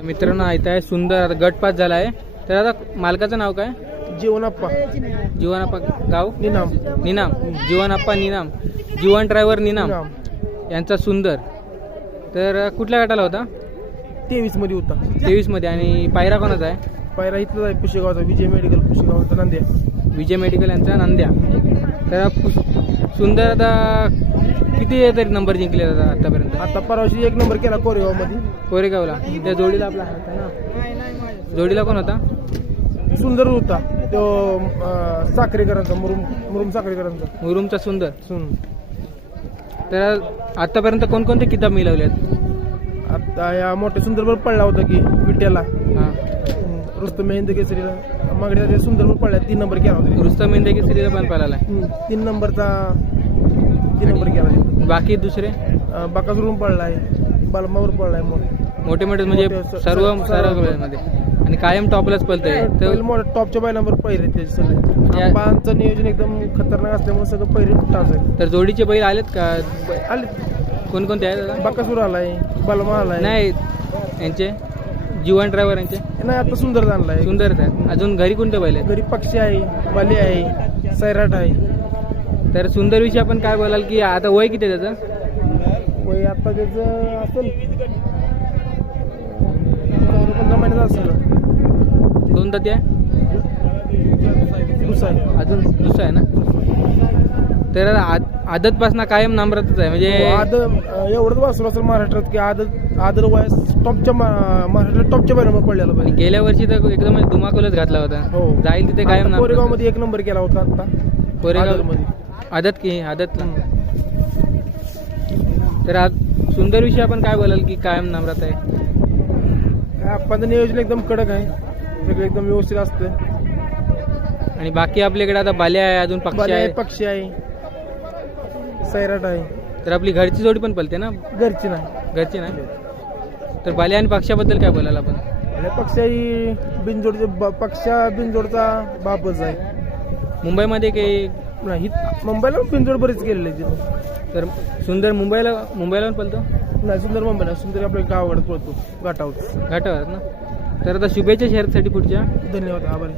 तर मित्रांनो इथं आहे सुंदर आता गटपात झाला आहे तर आता मालकाचं नाव काय? जीवनाप्पा. जीवनाप्पा गाव? निनाम. निनाम. जीवनाप्पा निनाम. जीवन ड्रायव्हर निनाम. यांचा सुंदर. तर कुठल्या गटाला होता? तेवीसमध्ये होता. तेवीसमध्ये आणि पायरा कोणाचा आहे? पायरा इथलाच आहे पुशेगावचा. विजय मेडिकल पुशेगावचा नांद्या. विजय मेडिकल यांचा नांद्या. तर पु- सुंदर आता किती तरी नंबर जिंकले आता आतापर्यंत? आता परवाशी एक नंबर केला कोरेगावमध्ये कोरेगावला. त्या जोडीला आपला होता ना? जोडीला कोण होता? सुंदर होता. तो अं, साखरेकरांचा मुरुम मुरुम साखरेकरांचा. मुरुमचा सुंदर. सुन. तर आतापर्यंत कोणकोणते किताब मिळवले आता या मोठ्या सुंदरवर पडला होता की विट्याला. हां. रुस्तम मेहंद केसरीला. मागच्या ते सुंदरवर पडला तीन नंबर केला होता. रुस्तम मेंदे की सिरीला पण पाहिला हम्म, तीन नंबरचा तीन नंबर केला बाकी दुसरे? बाकासवरून पडला आहे बालमावर पडला आहे मोठा मोठे मोठे म्हणजे सर्व सर्व- मध्ये आणि कायम टॉपलाच पलतंय तर पहिले टॉपच्या बैलांवर पैरे त्याचे सगळे. म्हणजे- आंबाचं नियोजन एकदम खतरनाक असल्यामुळे सगळं पैरे टाच आहे. तर जोडीचे बैल आलेत का? आले कोणकोणते आहेत बाकासूर आलाय बालमा आलाय. नाही यांचे? जीवन ड्रायव्हर यांचे? नाही आता सुंदर आणलाय. सुंदरच आहेत अजून घरी कोणते बैल आहेत? घरी पक्षी आहे बाली आहे सैराट आहे. तर सुंदर विषयी आपण काय बोलाल की आता वय किती आहे त्याचं? वय आता त्याचं असेल. चौदा पंधरा महिन्याचं असेल. दोन तती आहे? दुसरा आहे. अजून दुसरं आहे ना? तर आदतपासून कायम नामरातच आहे. म्हणजे आद एवढंच वाचलं असेल महाराष्ट्रात की आदर वयस टॉपच्या मा- महाराष्ट्रात टॉपच्या बैलांवर पडलेला पाहिजे. गेल्या वर्षी तर एकदम म्हणजे धुमाकूलच घातला होता. हो. जाईल तिथे कायम आता कोरेगावमध्ये एक नंबर केला होता आता. कोरेगावमध्ये आदत की आदतला तर आज सुंदर विषय आपण काय बोलाल की कायम नामरात आहे? आपण नियोजन एकदम कडक आहे. सगळं एकदम व्यवस्थित असतं आणि बाकी आपल्याकडे आता बाल्या आहे अजून पक्षी आहे. पक्षी आहे. सैराट आहे. तर आपली घरची जोडी पण पलते ना? घरची नाही. घरची नाही? तर बाल्या आणि पक्षाबद्दल काय बोलाल आपण? आणि पक्षी बिनजोडचे ब- पक्षा बिनजोडचा बापच आहे. मुंबईमध्ये काही नाही मुंबईला बिनजोड बरेच गेलेले तिथे. तर सुंदर मुंबईला मुंबईला पण पलतो नाही सुंदर मुंबईला सुंदर आपल्या गावाकडे पळतो. घाटावर. घाटावर ना? तर आता शुभेच्छा शहरासाठी पुढच्या. धन्यवाद आभारी.